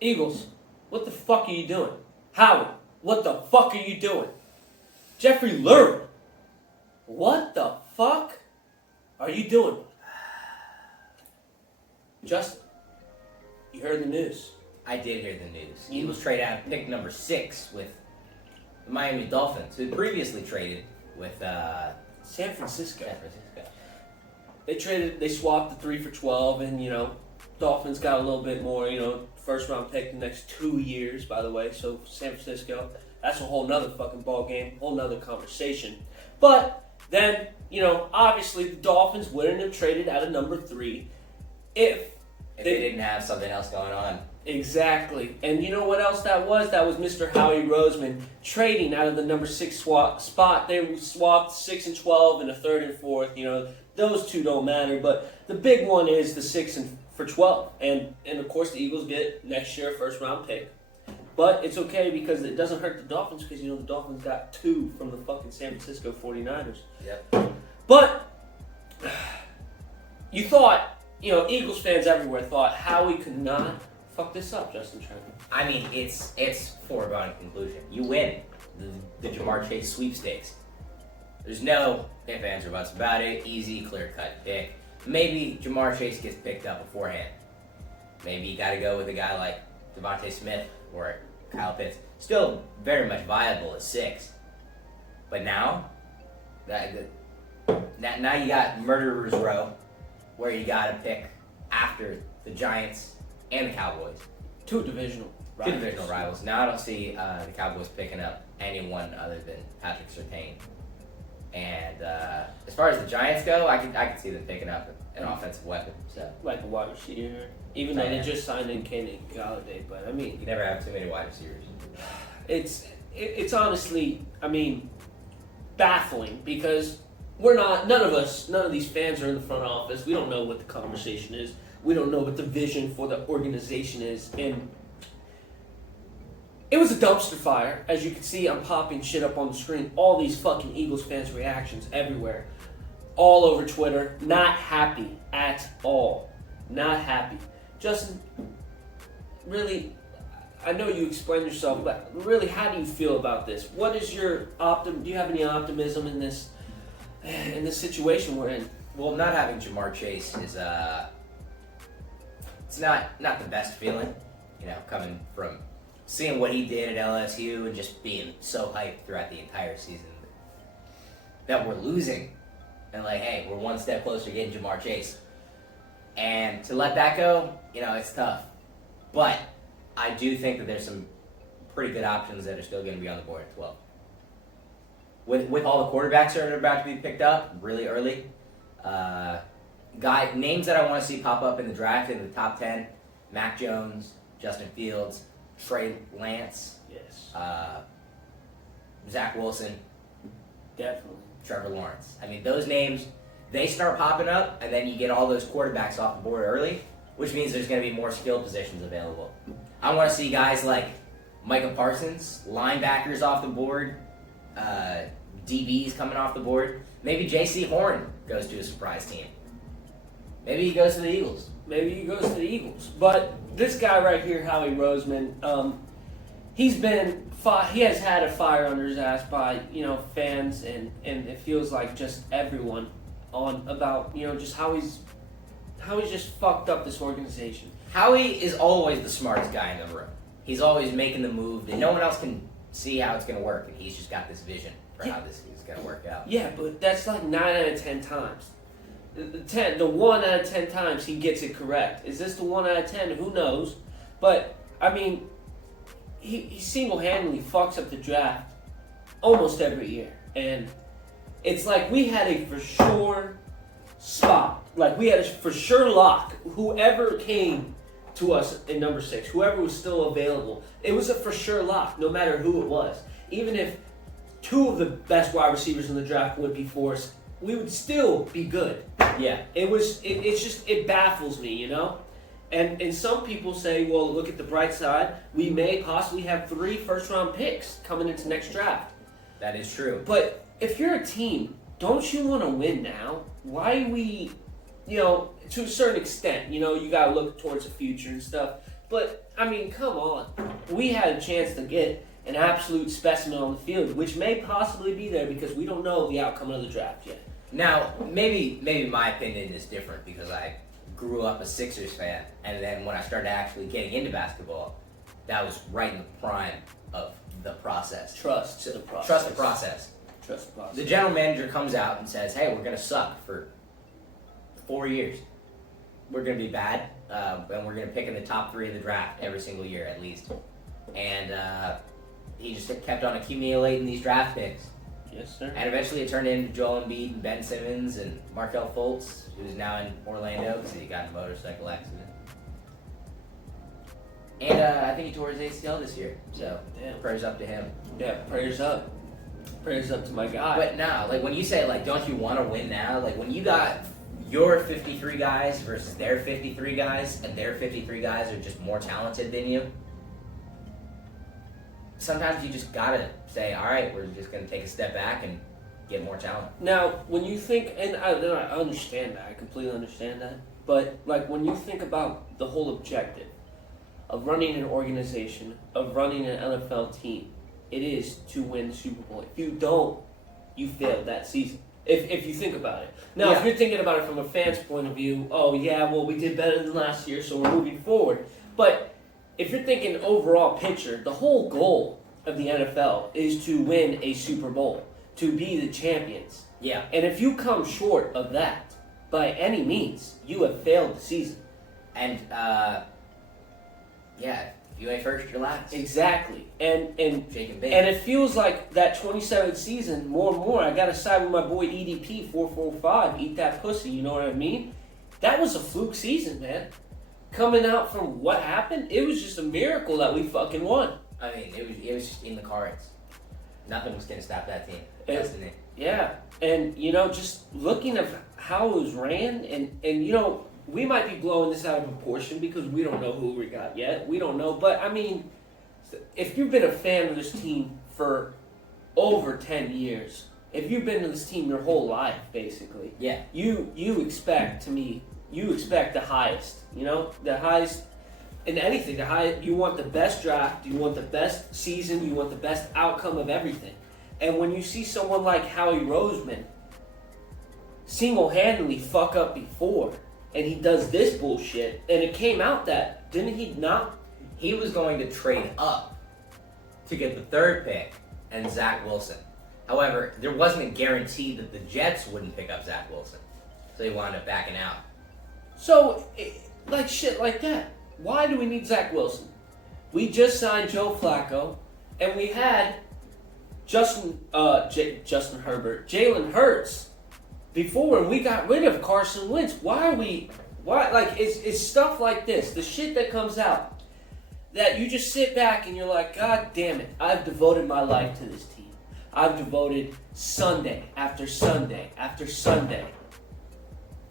Eagles, what the fuck are you doing? Howie, what the fuck are you doing? Jeffrey Lurie, what the fuck are you doing? Justin, you heard the news. I did hear the news. Eagles trade out pick number 6 with the Miami Dolphins, who previously traded with San Francisco. San Francisco. They swapped the 3 for 12, and Dolphins got a little bit more, first round pick the next 2 years, by the way. So San Francisco, that's a whole nother fucking ball game, whole nother conversation. But then, obviously the Dolphins wouldn't have traded out of number 3 if they didn't have something else going on. Exactly. And you know what else that was? That was Mr. Howie Roseman trading out of the number 6 spot. They swapped 6 and 12 and a 3rd and 4th. Those two don't matter. But the big one is the 6 and for 12. And of course, the Eagles get next year a first round pick. But it's okay because it doesn't hurt the Dolphins because, the Dolphins got 2 from the fucking San Francisco 49ers. Yep. But you thought, Eagles fans everywhere thought Howie could not fuck this up, Justin Trent. I mean, it's foregone conclusion. You win the Jamar Chase sweepstakes. There's no ifs, ands, or buts about it. Easy, clear-cut pick. Maybe Jamar Chase gets picked up beforehand. Maybe you got to go with a guy like Devontae Smith or Kyle Pitts. Still very much viable at 6. But now you got Murderer's Row, where you got to pick after the Giants and the Cowboys. Two divisional rivals. Now I don't see the Cowboys picking up anyone other than Patrick Surtain. And as far as the Giants go, I could see them picking up an offensive weapon. So like a wide receiver, even though they just signed in Kenny Galladay. But I mean, you can never have too many wide receivers. It's honestly, baffling because none of these fans are in the front office. We don't know what the conversation is. We don't know what the vision for the organization is. And it was a dumpster fire. As you can see, I'm popping shit up on the screen. All these fucking Eagles fans' reactions everywhere. All over Twitter. Not happy at all. Not happy. Justin, really, I know you explained yourself, but really, how do you feel about this? What is your do you have any optimism in this situation we're in? Well, not having Jamar Chase is it's not the best feeling, coming from seeing what he did at LSU and just being so hyped throughout the entire season that we're losing. And hey, we're one step closer to getting Jamar Chase. And to let that go, it's tough. But I do think that there's some pretty good options that are still going to be on the board at 12. With all the quarterbacks that are about to be picked up really early, names that I want to see pop up in the draft in the top 10, Mac Jones, Justin Fields, Trey Lance, yes, Zach Wilson, definitely, Trevor Lawrence. Those names, they start popping up, and then you get all those quarterbacks off the board early, which means there's going to be more skill positions available. I want to see guys like Micah Parsons, linebackers off the board, DBs coming off the board. Maybe J.C. Horn goes to a surprise team. Maybe he goes to the Eagles. But this guy right here, Howie Roseman, he has had a fire under his ass by fans and it feels like just everyone on about just how he's just fucked up this organization. Howie is always the smartest guy in the room. He's always making the move that no one else can see how it's going to work, and he's just got this vision for how this is going to work out. Yeah, but that's like 9 out of 10 times. The 1 out of 10 times he gets it correct. Is this the 1 out of 10? Who knows? But he single-handedly fucks up the draft almost every year, and it's like we had a for sure spot, like we had a for sure lock. Whoever came to us in number 6, whoever was still available, it was a for sure lock, no matter who it was. Even if 2 of the best wide receivers in the draft would be for us, we would still be good. Yeah. It baffles me, And some people say, well, look at the bright side. We may possibly have 3 first-round picks coming into next draft. That is true. But if you're a team, don't you want to win now? Why we, to a certain extent, you got to look towards the future and stuff. But I mean, come on. We had a chance to get an absolute specimen on the field, which may possibly be there because we don't know the outcome of the draft yet. Now, maybe my opinion is different because I grew up a Sixers fan, and then when I started actually getting into basketball, that was right in the prime of the process. Trust the process. Trust the process. Trust the process. The general manager comes out and says, hey, we're going to suck for 4 years. We're going to be bad, and we're going to pick in the top 3 of the draft every single year at least. And he just kept on accumulating these draft picks. Yes, sir. And eventually it turned into Joel Embiid and Ben Simmons and Markelle Fultz, who's now in Orlando because he got in a motorcycle accident. And I think he tore his ACL this year. So prayers up to him. Yeah, prayers up. Prayers up to my guy. But no, like when you say like, don't you want to win now? Like when you got your 53 guys versus their 53 guys, and their 53 guys are just more talented than you. Sometimes you just gotta say, all right, we're just gonna take a step back and get more talent. Now, when you think, and I understand that, I completely understand that, but like when you think about the whole objective of running an organization, of running an NFL team, it is to win the Super Bowl. If you don't, you failed that season. If you think about it. Now, if you're thinking about it from a fan's point of view, oh yeah, well we did better than last year, so we're moving forward. But if you're thinking overall picture, the whole goal of the NFL is to win a Super Bowl, to be the champions. Yeah. And if you come short of that, by any means, you have failed the season. And, if you ain't first, you're last. Exactly. And Shake and bake. And it feels like that 27th season, more and more, I got to side with my boy EDP 445, eat that pussy, you know what I mean? That was a fluke season, man. Coming out from what happened, it was just a miracle that we fucking won. I mean, it was just in the cards. Nothing was going to stop that team. Destiny. Yeah. And, just looking at how it was ran, and we might be blowing this out of proportion because we don't know who we got yet. We don't know. But, I mean, if you've been a fan of this team for over 10 years, if you've been to this team your whole life, basically, you expect the highest, the highest in anything. The highest, you want the best draft, you want the best season, you want the best outcome of everything. And when you see someone like Howie Roseman single-handedly fuck up before, and he does this bullshit, and it came out that, didn't he not? He was going to trade up to get the 3rd pick and Zach Wilson. However, there wasn't a guarantee that the Jets wouldn't pick up Zach Wilson. So he wound up backing out. So, like shit like that. Why do we need Zach Wilson? We just signed Joe Flacco, and we had Justin Herbert, Jalen Hurts before, and we got rid of Carson Wentz. It's stuff like this, the shit that comes out, that you just sit back and you're like, God damn it, I've devoted my life to this team. I've devoted Sunday after Sunday after Sunday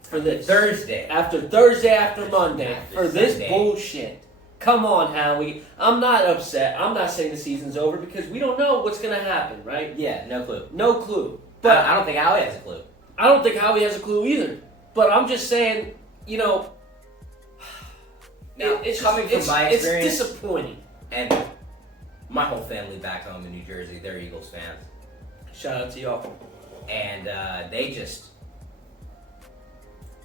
for this. Thursday after Monday for this bullshit. Come on, Howie. I'm not upset. I'm not saying the season's over because we don't know what's going to happen, right? Yeah, no clue. No clue. But I don't think Howie has a clue. I don't think Howie has a clue either. But I'm just saying, Now, it's coming from my experience. It's disappointing. And my whole family back home in New Jersey, they're Eagles fans. Shout out to y'all. And they just,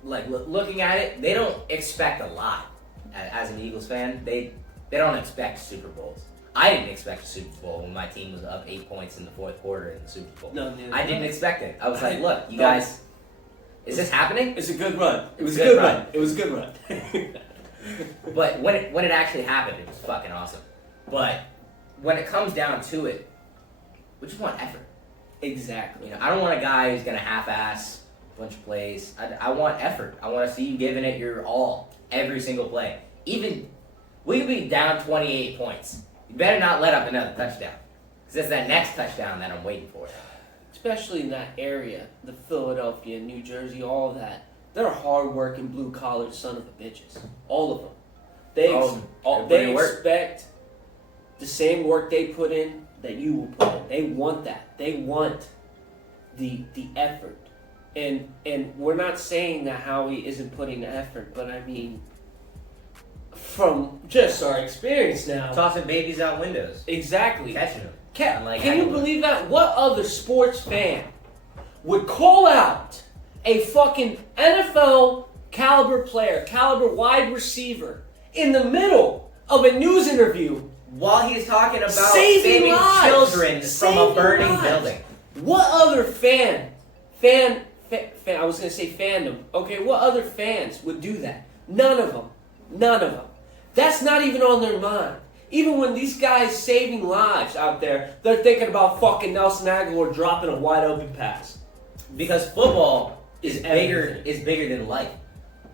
looking at it, they don't expect a lot. As an Eagles fan, they don't expect Super Bowls. I didn't expect a Super Bowl when my team was up 8 points in the 4th quarter in the Super Bowl. No, I didn't expect it. I was like, look, you guys, is this happening? It's a good run. It was a good run. It was a good run. But when it actually happened, it was fucking awesome. But when it comes down to it, we just want effort. Exactly. I don't want a guy who's going to half-ass a bunch of plays. I want effort. I want to see you giving it your all every single play. Even, we could be down 28 points. You better not let up another touchdown. Because it's that next touchdown that I'm waiting for. Especially in that area, the Philadelphia, New Jersey, all of that. They're hard-working, blue-collar son of a bitches. All of them. They expect the same work they put in that you will put in. They want that. They want the effort. And we're not saying that Howie isn't putting the effort, but I mean, from just our experience now. Tossing babies out windows. Exactly. Catching them. Can you believe that? What other sports fan would call out a fucking NFL caliber player, caliber wide receiver, in the middle of a news interview while he's talking about saving lives, children from a burning building? What other fan, I was going to say fandom. Okay, what other fans would do that? None of them. None of them. That's not even on their mind. Even when these guys saving lives out there, they're thinking about fucking Nelson Aguilar dropping a wide open pass. Because football is bigger than life.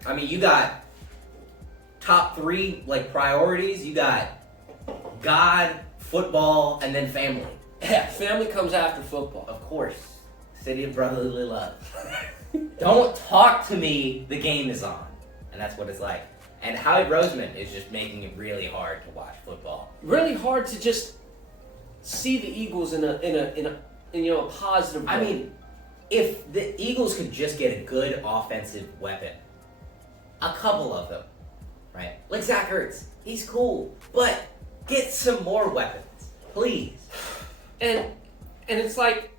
I mean, you got top 3 like priorities. You got God, football, and then family. Yeah, family comes after football. Of course. City of brotherly love. Don't talk to me, the game is on. And that's what it's like. And Howie Roseman is just making it really hard to watch football. Really hard to just see the Eagles in a positive way. I mean, if the Eagles could just get a good offensive weapon, a couple of them, right? Like Zach Ertz, he's cool, but get some more weapons, please. And it's like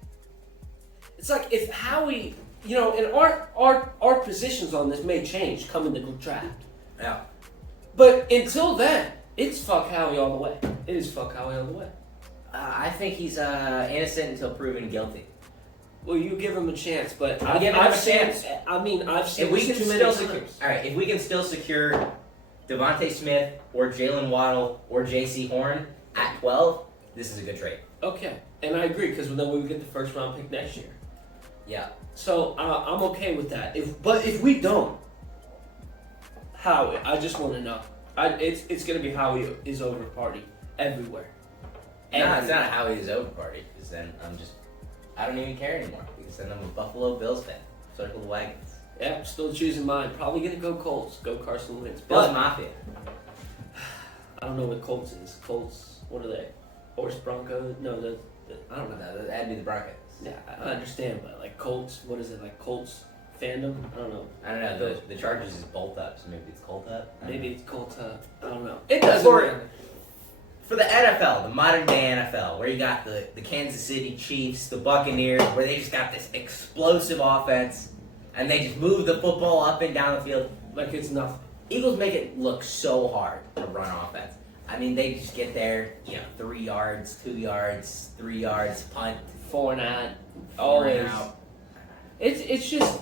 if Howie, and our positions on this may change coming the draft. Yeah. But until then, it's fuck Howie all the way. It is fuck Howie all the way. I think he's innocent until proven guilty. Well, you give him a chance, but I've given him a chance. I've seen If we can too many still times. all right, if we can still secure Devontae Smith or Jalen Waddle or J.C. Horn at 12, this is a good trade. Okay, and I agree because then we would get the first round pick next year. Yeah. So I'm okay with that. If we don't, Howie, I just want to know. It's gonna be Howie is over party everywhere. No, it's not a Howie is over party. Because then I don't even care anymore. Because then I'm a Buffalo Bills fan. Circle the wagons. Yeah, still choosing mine. Probably gonna go Colts. Go Carson Wentz. Bills But Mafia. I don't know what Colts is. Colts, what are they? Horse Broncos? No, I don't know. No, that'd be the Broncos. Yeah, I understand, but like Colts, what is it? Like Colts fandom? I don't know. I don't know. The Chargers is Bolt Up, so maybe it's Colt Up. Maybe it's Colts. I don't know. It doesn't matter. For the NFL, the modern day NFL, where you got the Kansas City Chiefs, the Buccaneers, where they just got this explosive offense, and they just move the football up and down the field. Like it's nothing. Eagles make it look so hard to run offense. I mean, they just get there, 3 yards, 2 yards, 3 yards, punt. 4 and out. 4 and out. It's just,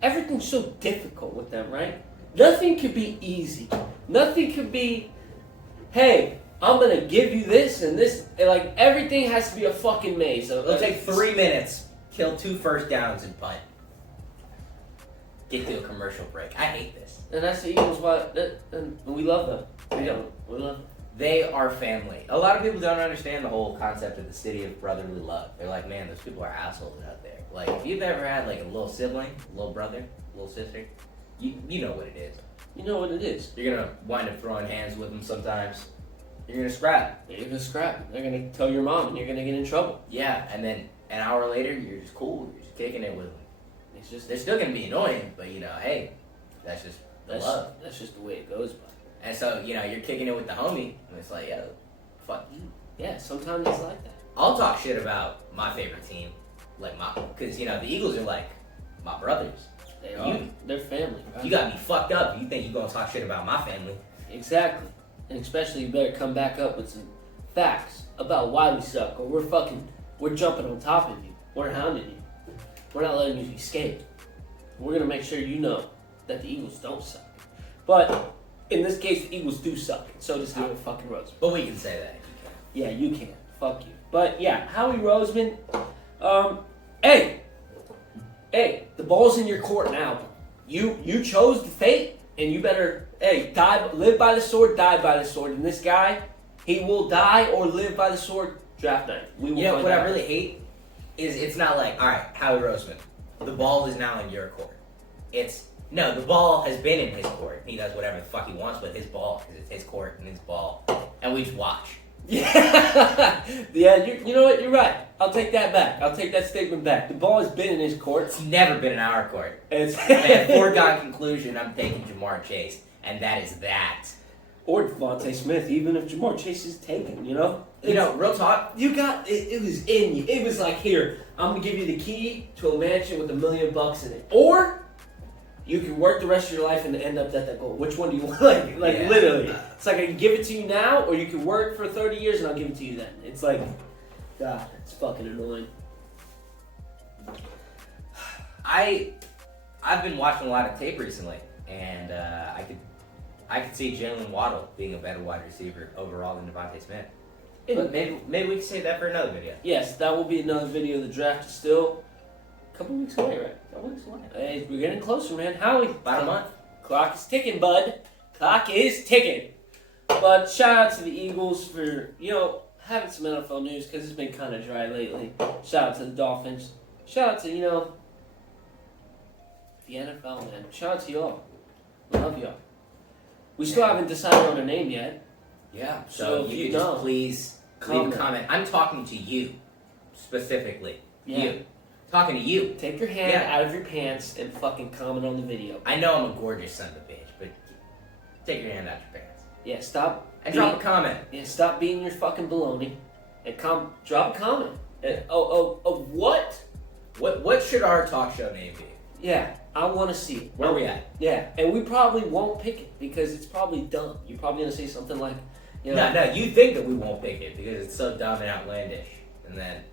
everything's so difficult with them, right? Nothing could be easy. Nothing could be, hey, I'm going to give you this and this. And like, everything has to be a fucking maze. So, It'll take 3 minutes, kill 2 first downs, and punt. Get to a commercial break. I hate this. And that's the Eagles. And we love them. We love them. They are family. A lot of people don't understand the whole concept of the city of brotherly love. They're like, man, those people are assholes out there. Like, if you've ever had like a little sibling, a little brother, a little sister, you know what it is. You know what it is. You're gonna wind up throwing hands with them sometimes. You're gonna scrap. You're gonna scrap. They're gonna tell your mom, and you're gonna get in trouble. Yeah, and then an hour later, you're just cool. You're just kicking it with them. It's just They're still gonna be annoying, but hey, that's just love. That's just the way it goes, bud. And so, you're kicking it with the homie, and it's like, yo, fuck you. Yeah, sometimes it's like that. I'll talk shit about my favorite team, because, the Eagles are like my brothers. They are. They're family. Right? You got me fucked up. You think you're gonna talk shit about my family. Exactly. And especially you better come back up with some facts about why we suck, or we're jumping on top of you. We're hounding you. We're not letting you escape. We're gonna make sure you know that the Eagles don't suck. But in this case, the Eagles do suck. So does Howie fucking Roseman. But we can say that. Yeah, you can. Fuck you. But yeah, Howie Roseman. Hey, the ball's in your court now. You chose the fate, and you better live by the sword, die by the sword. And this guy, he will die or live by the sword. Draft night. We will. What I really hate is it's not like, all right, Howie Roseman, the ball is now in your court. No, the ball has been in his court. He does whatever the fuck he wants with his ball, because it's his court and his ball, and we just watch. Yeah, you know what? You're right. I'll take that back. I'll take that statement back. The ball has been in his court. It's never been in our court. It's and foregone conclusion, I'm taking Jamar Chase, and that is that. Or Devontae Smith, even if Jamar Chase is taken, you know? Real talk. You got it. It was in you. It was like, here, I'm gonna give you the key to a mansion with $1 million in it, or you can work the rest of your life and end up at that goal. Which one do you want? Literally, it's like I can give it to you now, or you can work for 30 years and I'll give it to you then. It's like, God, it's fucking annoying. I've been watching a lot of tape recently, and I could see Jalen Waddle being a better wide receiver overall than Devontae Smith. But maybe we can save that for another video. Yes, that will be another video. The draft is still a couple weeks away, right? A couple weeks away. Hey, we're getting closer, man. Howie. About a month. Clock is ticking, bud. Clock is ticking. But shout out to the Eagles for, having some NFL news because it's been kind of dry lately. Shout out to the Dolphins. Shout out to, the NFL, man. Shout out to y'all. Love y'all. We still haven't decided on a name yet. Yeah. So if you could just please leave a comment. I'm talking to you specifically. Yeah. You. Talking to you. Take your hand out of your pants and fucking comment on the video. I know I'm a gorgeous son of a bitch, but take your hand out your pants. Yeah, stop. And drop a comment. Yeah, stop being your fucking baloney. And drop a comment. Of what? What should our talk show name be? Yeah, I want to see it. Where are we at? Yeah, and we probably won't pick it because it's probably dumb. You're probably going to say something like, No, you think that we won't pick it because it's so dumb and outlandish. And then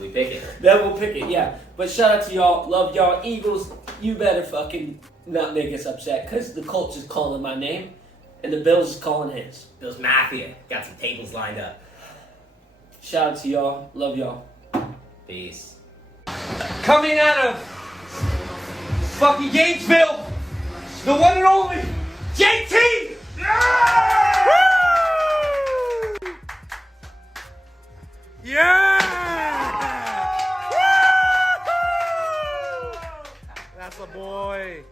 we pick it. Then we'll pick it, yeah. But shout out to y'all. Love y'all. Eagles, you better fucking not make us upset because the Colts is calling my name and the Bills is calling his. Bills Mafia. Got some tables lined up. Shout out to y'all. Love y'all. Peace. Coming out of fucking Gainesville, the one and only JT! Yeah! Woo! Yeah! Woo! That's a boy.